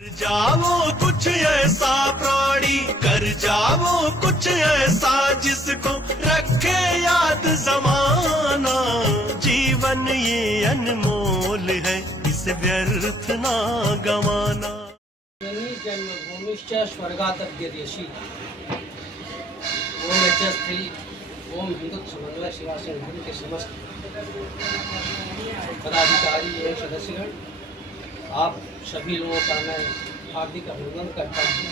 जाओ कुछ ऐसा प्राणी कर जाओ कुछ ऐसा जिसको रखे याद जमाना। जीवन ये अनमोल है, इसे व्यर्थ ना गवाना। जन्मभूमिश्च स्वर्गादप्यदेशी। ओम एच3 ओम हिंदुत्व समन्वय सेवा संगठन के समस्त पदाधिकारी एवं सदस्यगण, आप सभी लोगों का मैं हार्दिक अभिनंदन करता हूँ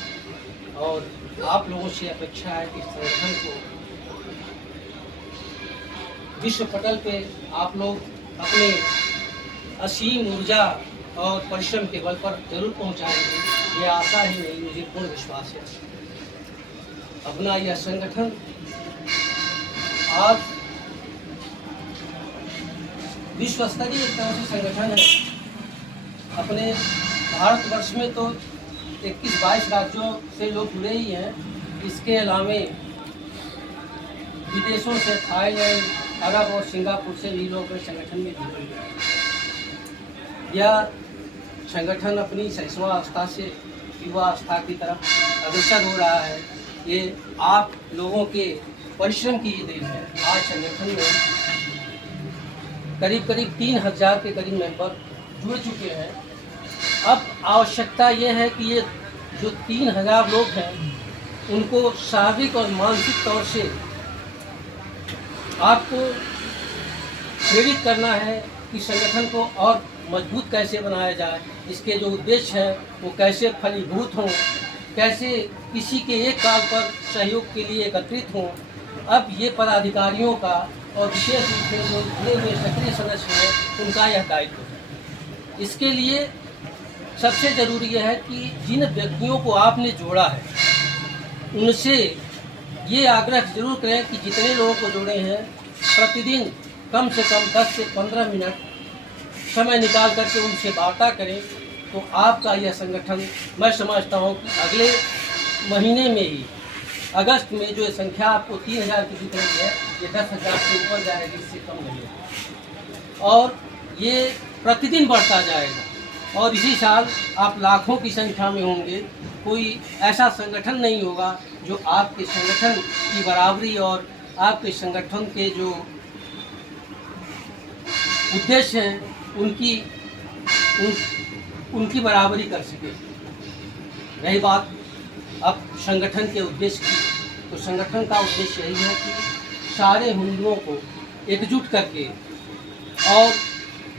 और आप लोगों से अपेक्षा है कि संगठन को विश्व पटल पे आप लोग अपने असीम ऊर्जा और परिश्रम के बल पर जरूर पहुँचाएंगे। ये आशा ही नहीं, मुझे पूर्ण विश्वास है। अपना यह संगठन आज विश्व स्तरीय एक तरह से संगठन है। अपने भारतवर्ष में तो 21-22 राज्यों से लोग जुड़े ही हैं। इसके अलावे विदेशों से थाईलैंड, अरब और सिंगापुर से भी लोग इस संगठन में जुड़े हैं। यह संगठन अपनी 60वां अवस्था से युवा अवस्था की तरफ अग्रसर हो रहा है। ये आप लोगों के परिश्रम की देन है। आज संगठन में करीब 3000 के करीब मेंबर जुड़ चुके हैं। अब आवश्यकता ये है कि ये जो 3000 लोग हैं उनको शारीरिक और मानसिक तौर से आपको प्रेरित करना है कि संगठन को और मजबूत कैसे बनाया जाए, इसके जो उद्देश्य हैं वो कैसे फलीभूत हों, कैसे किसी के एक काल पर सहयोग के लिए एकत्रित हों। अब ये पदाधिकारियों का और विशेष रूप से जो जुड़े हुए सक्रिय सदस्य हैं उनका यह दायित्व है। इसके लिए सबसे ज़रूरी यह है कि जिन व्यक्तियों को आपने जोड़ा है उनसे ये आग्रह जरूर करें कि जितने लोगों को जोड़े हैं प्रतिदिन कम से कम 10 से 15 मिनट समय निकाल करके उनसे वार्ता करें। तो आपका यह संगठन, मैं समझता हूँ कि अगले महीने में ही अगस्त में जो संख्या आपको 3000 की दिख रही है, ये 10,000 से ऊपर जाएगी, इससे कम नहीं है। और ये प्रतिदिन बढ़ता जाएगा और इसी साल आप लाखों की संख्या में होंगे। कोई ऐसा संगठन नहीं होगा जो आपके संगठन की बराबरी और आपके संगठन के जो उद्देश्य हैं उनकी बराबरी कर सके। रही बात अब संगठन के उद्देश्य की, तो संगठन का उद्देश्य यही है कि सारे हिंदुओं को एकजुट करके और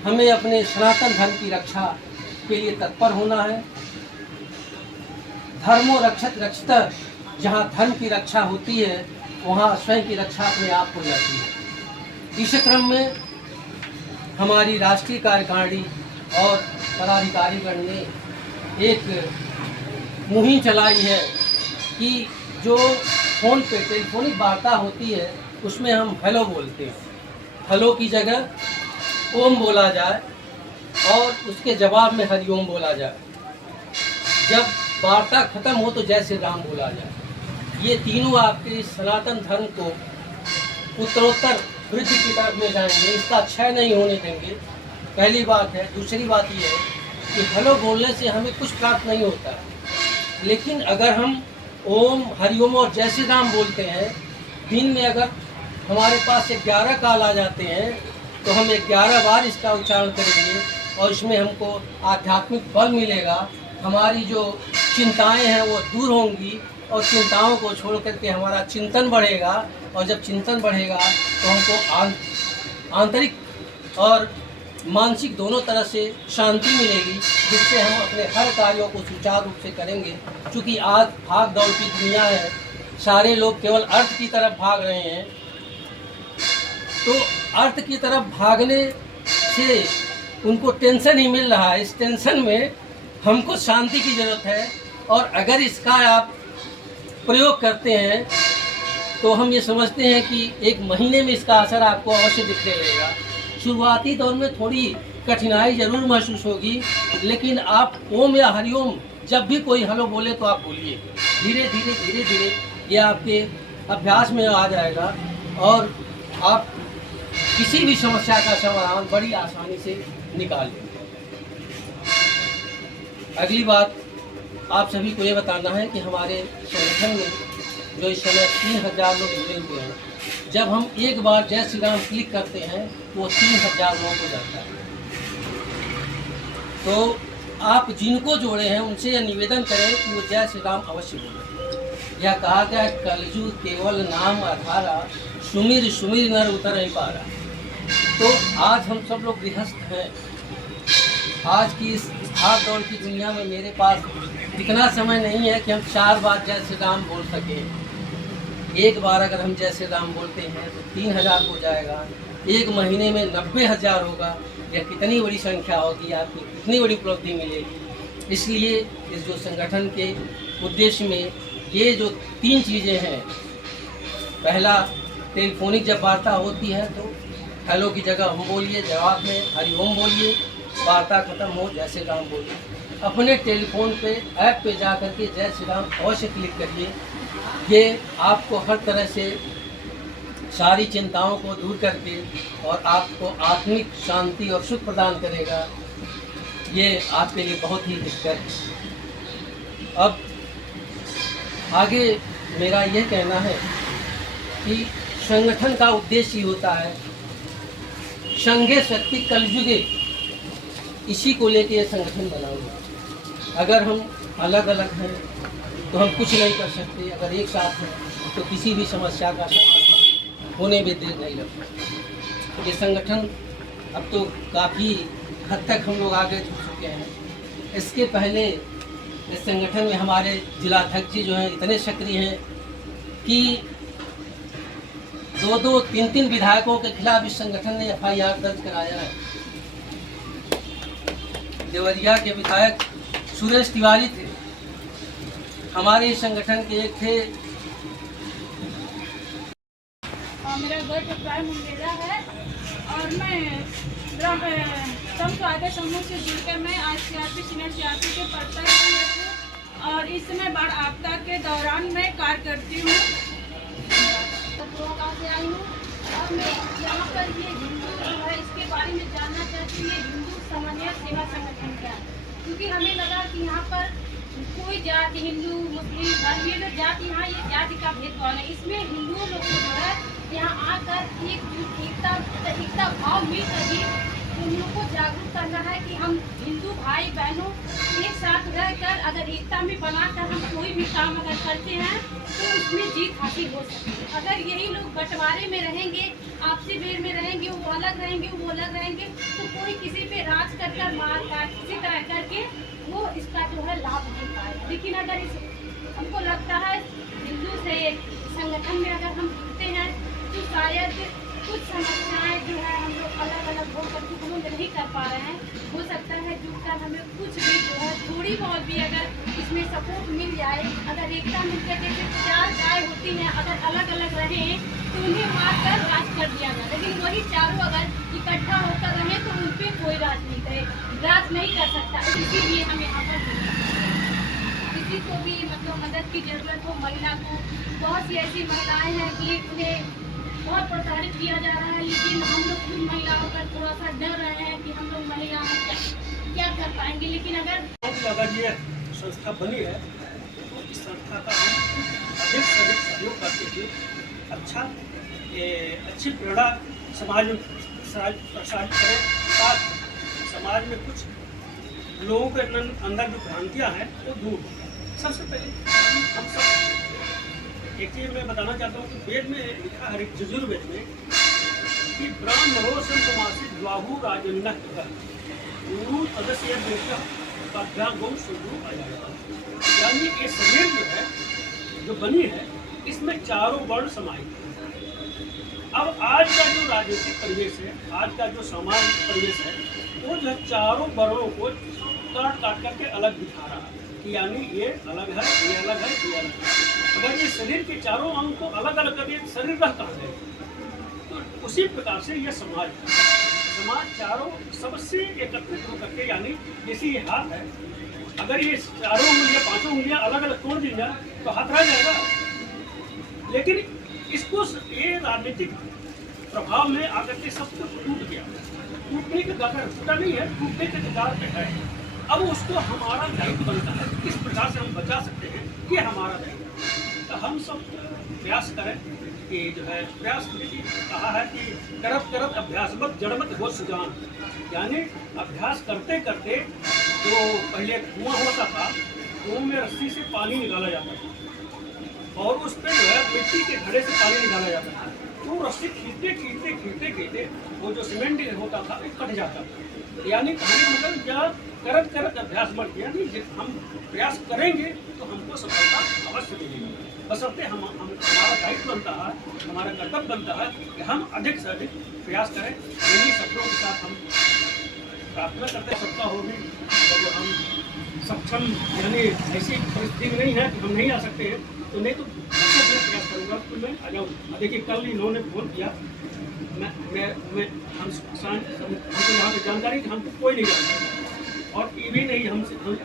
हमें अपने सनातन धर्म की रक्षा के लिए तत्पर होना है। धर्मो रक्षत रक्षित, जहाँ धर्म की रक्षा होती है वहाँ स्वयं की रक्षा अपने आप हो जाती है। इस क्रम में हमारी राष्ट्रीय कार्यकारिणी और पदाधिकारीगण ने एक मुहिम चलाई है कि जो फ़ोन पे टेलीफोनिक वार्ता होती है उसमें हम हेलो बोलते हैं। हेलो की जगह ओम बोला जाए और उसके जवाब में हरिओम बोला जाए। जब वार्ता खत्म हो तो जय श्री राम बोला जाए। ये तीनों आपके सनातन धर्म को उत्तरोत्तर वृद्धि की तरफ में जाएंगे, इसका क्षय नहीं होने देंगे। पहली बात है। दूसरी बात यह है कि हेलो बोलने से हमें कुछ प्राप्त नहीं होता है, लेकिन अगर हम ओम, हरिओम और जय श्री राम बोलते हैं, दिन में अगर हमारे पास 11 काल आ जाते हैं तो हम 11 बार इसका उच्चारण करेंगे और इसमें हमको आध्यात्मिक बल मिलेगा। हमारी जो चिंताएं हैं वो दूर होंगी और चिंताओं को छोड़ करके हमारा चिंतन बढ़ेगा और जब चिंतन बढ़ेगा तो हमको आंतरिक और मानसिक दोनों तरह से शांति मिलेगी, जिससे हम अपने हर कार्यों को सुचारू रूप से करेंगे। क्योंकि आज भाग दौड़ की दुनिया है, सारे लोग केवल अर्थ की तरफ भाग रहे हैं। तो अर्थ की तरफ भागने से उनको टेंशन ही मिल रहा है। इस टेंशन में हमको शांति की ज़रूरत है और अगर इसका आप प्रयोग करते हैं तो हम ये समझते हैं कि 1 महीने में इसका असर आपको अवश्य दिखने लगेगा। शुरुआती दौर में थोड़ी कठिनाई ज़रूर महसूस होगी, लेकिन आप ओम या हरिओम जब भी कोई हेलो बोले तो आप बोलिए। धीरे धीरे ये आपके अभ्यास में आ जाएगा और आप किसी भी समस्या का समाधान बड़ी आसानी से निकाल लेंगे। अगली बात आप सभी को ये बताना है कि हमारे संगठन में जो इस समय 3000 लोग जुड़े हुए हैं, जब हम एक बार जय श्री राम क्लिक करते हैं तो वो 3000 लोग हो जाता है। तो आप जिनको जोड़े हैं उनसे यह निवेदन करें कि वो जय श्री राम अवश्य बोलें। यह कहा गया है, कलजू केवल नाम आधारा, सुमिर सुमिर नर उतर नहीं पा रहा। तो आज हम सब लोग गृहस्थ हैं। आज की इस भाग दौड़ की दुनिया में मेरे पास इतना समय नहीं है कि हम 4 बार जय श्री राम बोल सकें। एक बार अगर हम जय श्री राम बोलते हैं तो 3000 हो जाएगा, एक महीने में 90,000 होगा। यह कितनी बड़ी संख्या होगी, आपको कितनी बड़ी उपलब्धि मिलेगी। इसलिए इस जो संगठन के उद्देश्य में ये जो 3 चीज़ें हैं, पहला टेलीफोनिक जब वार्ता होती है तो हेलो की जगह हम बोलिए, जवाब में हरिओम बोलिए, वार्ता खत्म हो जय श्री राम बोलिए। अपने टेलीफोन पे ऐप पे जा कर के जय श्री राम अवश्य क्लिक करिए। ये आपको हर तरह से सारी चिंताओं को दूर करके और आपको आत्मिक शांति और सुख प्रदान करेगा। ये आपके लिए बहुत ही हितकर है। अब आगे मेरा यह कहना है कि संगठन का उद्देश्य ही होता है संघे शक्ति कलयुगे, इसी को लेके ये संगठन बना हुआ है। अगर हम अलग अलग हैं तो हम कुछ नहीं कर सकते, अगर एक साथ हैं तो किसी भी समस्या का समाधान होने में देर नहीं लगता। ये संगठन अब तो काफ़ी हद तक हम लोग आगे बढ़ चुके हैं। इसके पहले इस संगठन में हमारे जिलाध्यक्ष जी जो हैं इतने सक्रिय हैं कि 2-2, 3-3 विधायकों के खिलाफ इस संगठन ने FIR दर्ज कराया है। देवरिया के विधायक सुरेश तिवारी थे, हमारे इस संगठन के एक थे। मेरा घर प्राय मुंगेरा है और मैं सम स्वागत समूह से जुड़कर मैं आज CRP सीनियर CRP के पद पर हूँ और इस समय बाढ़ आपदा के दौरान मैं कार्य करती हूँ। गाँव से आई हूँ और मैं यहाँ पर ये हिंदू जो है इसके बारे में जानना चाहती हूँ। ये हिंदू समन्वय सेवा संगठन क्या है, क्योंकि हमें लगा कि यहाँ पर कोई जाति, हिंदू मुस्लिम धर्म, ये जाति, यहाँ ये जाति का भेदभाव नहीं। इसमें हिंदुओं लोग को जो है यहाँ आकर एकता भाव मिलकर ही उन लोगों को जागरूक करना है कि हम हिंदू भाई बहनों एक साथ रहकर अगर एकता में बनाकर हम कोई भी काम अगर करते हैं तो उसमें जीत हासिल हो सकती है। अगर यही लोग बंटवारे में रहेंगे, आपसी भेद में रहेंगे, वो अलग रहेंगे, वो अलग रहेंगे, तो कोई किसी पे राज कर मार काट किसी तरह करके वो इसका जो है लाभ नहीं पाएगा। लेकिन अगर हमको लगता है हिंदू से संगठन में अगर हम जुड़ते हैं तो शायद कुछ समस्याएं जो है हम लोग अलग अलग होकर के हम लोग नहीं कर पा रहे हैं। हो सकता है जुड़कर हमें कुछ भी जो है थोड़ी बहुत भी अगर इसमें सपोर्ट मिल जाए, अगर एकता मिलकर जैसे 4 गाय होती हैं अगर अलग अलग रहें तो उन्हें मारकर राज कर दिया जाए, लेकिन वही चारों अगर इकट्ठा होकर रहें तो उन पर कोई राज नहीं कर सकता। इसीलिए हम यहाँ पर किसी को भी मतलब मदद की जरूरत हो, महिला को, बहुत सी ऐसी महिलाएं हैं कि उन्हें बहुत प्रताड़ित किया जा रहा है, लेकिन हम लोग खुद महिलाओं पर थोड़ा सा डर रहे हैं कि हम लोग महिला क्या कर पाएंगे। लेकिन अगर ये संस्था बनी है तो इस संस्था का हम अधिक से अधिक सहयोग करते हुए अच्छी प्रेरणा समाज में प्रसारित करें, साथ समाज में कुछ लोगों के अंदर जो भ्रांतियाँ हैं वो दूर हो। सबसे पहले हम सब एक चीज़ मैं बताना चाहता हूँ कि वेद में लिखा है, यजुर्वेद में, कि ब्राह्मणो संतमासी द्वाहु राजन्ना गुरु सदस्य गौ सुरु आ जाएगा। यानी ये शरीर जो है जो बनी है इसमें चारों वर्ण समाहित है। अब आज का जो राजनीतिक परिवेश है, आज का जो सामाजिक परिवेश है, वो जो है चारों वर्णों को काट करके अलग दिखा रहा है कि यानी ये अलग है, ये अलग है, ये अलग है। अगर ये शरीर के चारों अंग को अलग अलग करिए शरीर रहता है, तो उसी प्रकार से ये समाज चारों सबसे एकत्रित होकर के, यानी जैसे ये हाथ है, अगर ये चारों उंगलियां, 5 उंगलियां अलग अलग तोड़ दी जाए तो हाथ रह जाएगा। लेकिन इसको ये राजनीतिक प्रभाव में आकर के सब कुछ टूट गया। टूटने के कगार टूटा नहीं है, टूटने के कगार पे है। अब उसको हमारा दायित्व बनता है किस प्रकार से सब प्रयास करें कि जो है प्रयास कहा है कि करत करत अभ्यासमत जड़मत हो सुजान, यानी अभ्यास करते करते जो पहले कुआं होता था, कुएं में रस्सी से पानी निकाला जाता था और उस पर जो है मिट्टी के घड़े से पानी निकाला जाता था। तो रस्सी खींचते खींचते खींचते खींचते वो जो सीमेंट होता था वो कट जाता था। यानी कहने का मतलब जब करत करत अभ्यास मत, यानी हम प्रयास करेंगे तो हमको सफलता अवश्य मिलेगी। बशर्ते हमारा दायित्व बनता है, हमारा कर्तव्य बनता है कि हम अधिक से अधिक प्रयास करें। इन्हीं शब्दों के साथ हम प्रार्थना करते हैं सबका होगी। जब हम सक्षम, यानी ऐसी परिस्थिति नहीं है कि हम नहीं आ सकते हैं, तो नहीं तो मैं प्रयास करूँगा तो मैं आ जाऊँ। देखिए कल इन्होंने फोन किया, हमको यहाँ पर जानकारी कि हमको कोई नहीं जानता और ये भी नहीं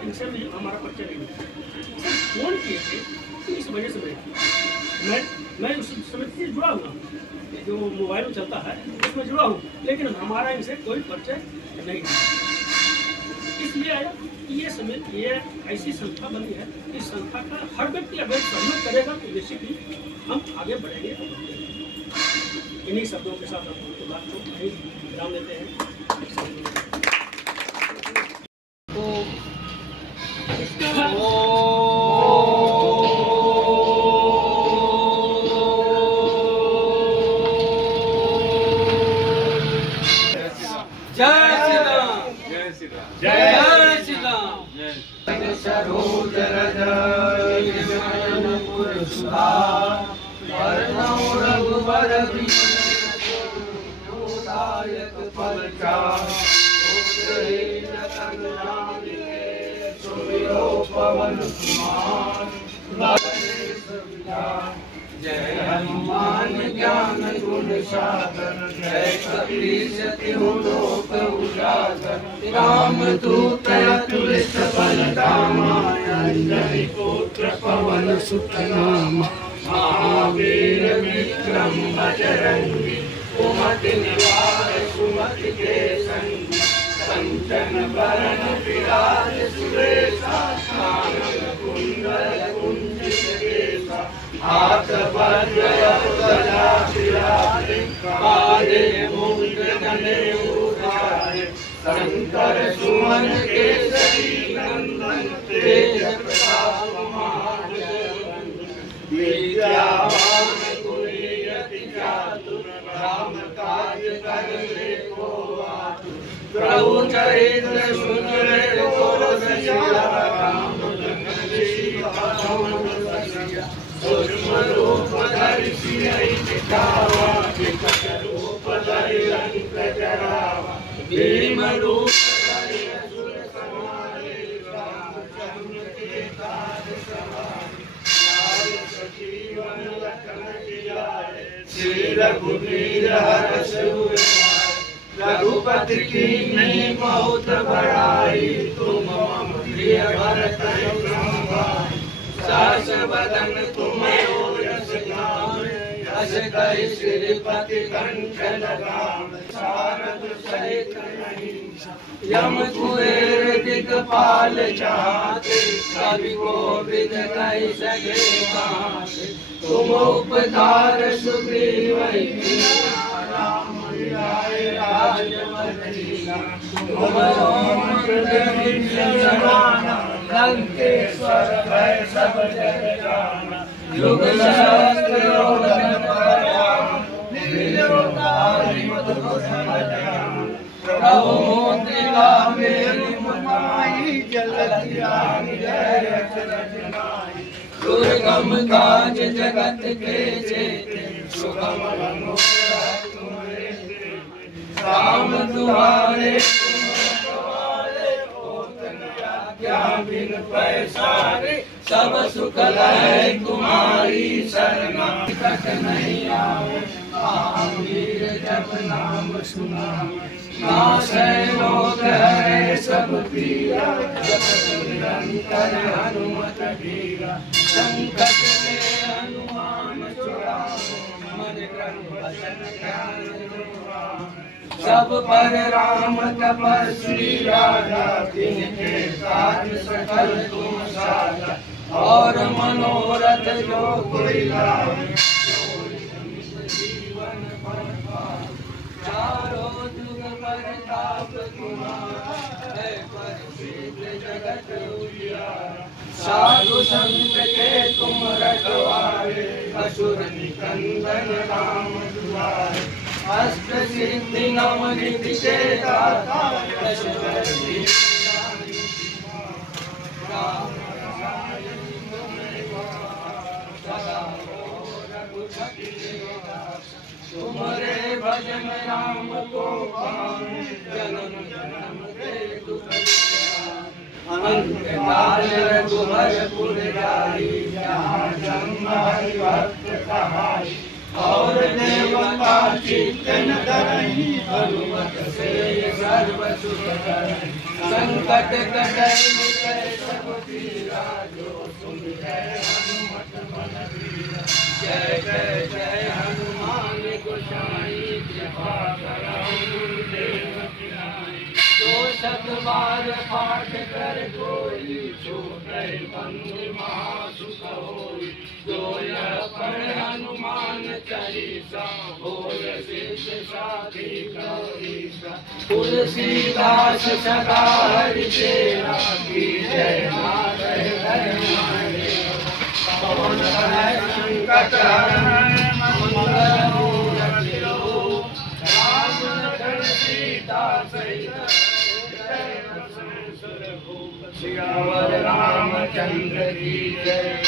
इनसे भी हमारा परिचय नहीं हुआ। फोन किए थे तो इस वजह से मैं उस समय से जुड़ा हुआ, जो मोबाइल में चलता है उसमें जुड़ा हूँ, लेकिन हमारा इनसे कोई परिचय नहीं है। इसलिए आया कि ये ऐसी संस्था बनी है, इस संस्था का हर व्यक्ति अगर सहयोग करेगा तो निश्चित ही हम आगे बढ़ेंगे। इन्हीं शब्दों के साथ हम उनकी बात को वहीं विराम देते हैं। तो जय श्री राम, जय श्री राम, जय श्री राम। सरोज रज निजमन सुधार, वर्णौ रघुवर दायक फल चार, सुमिरो पवन कुमार, जय हनुमान ज्ञान गुण सागर, जय कपीश तिहु लोक उजागर, रामदूत अतुलित बल धामा, अंजनी पुत्र पवन सुत नामा, महावीर विक्रम बजरंगी, कुमति निवार सुमति के संगी, कंचन बरन विराज सुरेशा, कानन कुंडल कुंजित केसा, हाथ वज्र ध्वजा विराजे, कांधे मुंज जनेऊ धारे, शंकर सुमन केसरी नंदन, तेज प्रताप महाजगवंदन, विद्यावान गुणी अति चातुर, राम काज करने को आतुर, प्रभु चरित्र सुनने को रसिया, राम सूक्ष्म रूप धरि सियहि दिखावा, विकट रूप धरि लंक जरावा, भीम रूप धरि असुर संहारे, रामचंद्र के काज सवारे, लाल सजीवन लखन जियाए, श्री रघुवीर हरष उर लाए, रघुपति कीन्ही बहुत बड़ाई, तुम मम प्रिय भरत सम भाई, सास बदन तुम्हें यश गावे, यश कहि श्रीपति कंठ लगावे, सारद सहित नहीं यम कुबेर दिगपाल जाते, कवि कोविद कहि सके गाते, तुम उपकार सुग्रीव राम मिलाए राजपद दीना, तुम लंकेश्वर भय सब जग जाना, युग सहस्त्र योजन प्रयाण, लील्योतारि मधुर फल, प्रभु मुद्रिका मेरु मुनाई, जलधि आनि जय अचरज नाहि, दुर्गम काज जगत के जेते, सुगम अनुग्रह तुम्हारे तेते, राम तुम्हारे क्या बिन पैसारे, सब सुख लय तुम्हारी शरणा, कट नहीं आवे, महावीर जब नाम सुनावे, नासै रोग हरै सब पीरा, जपत निरंतर हनुमत बीरा, संकट के हनुमान छुड़ावे, मन क्रम वचन ध्यान धर्मावे, सब पर राम तपस्वी राजा, तिनके काज सकल तुम साजा, और मनोरथ जो कोई लावे, जीवन भर पावे। चारों जुग परताप तुम्हारा, है प्रसिद्ध जगत उजियारा। साधु संत के तुम रखवारे, असुर निकंदन राम दुआरे। अष्ट सिद्धि नव निधि के दाता, दशरथ जी राम रसायन तुम्हें सदा हो रघुपति दास। तुम्हारे भजन राम को पावे, जन्म जन्म के दुख अंत काल रघुबरपुर जाई। जहाँ जन्म हरि भक्त कहाई, और देवता चित्तन धरई। हनुमत से सर्व सुख करई, संकट कटई मिटै सब पीरा। जो सुमिरै हनुमत बल बीरा। जय जय जय हनुमान गोसाई, कृपा करहु गुरुदेव की नाई। जो शत बार पाठ कर कोई, छूटै बंधु महासुख होई। जो यह पढ़े हनुमान चालीसा, होय सिद्ध साखी गौरीसा। तुलसीदास सदा हरि तेरा, की जय नारायण हरि महादेव। पवन तनय संकट हरण, मंगल मूरति रूप। राम लखन सीता सहित, सियावर रामचंद्र की जय।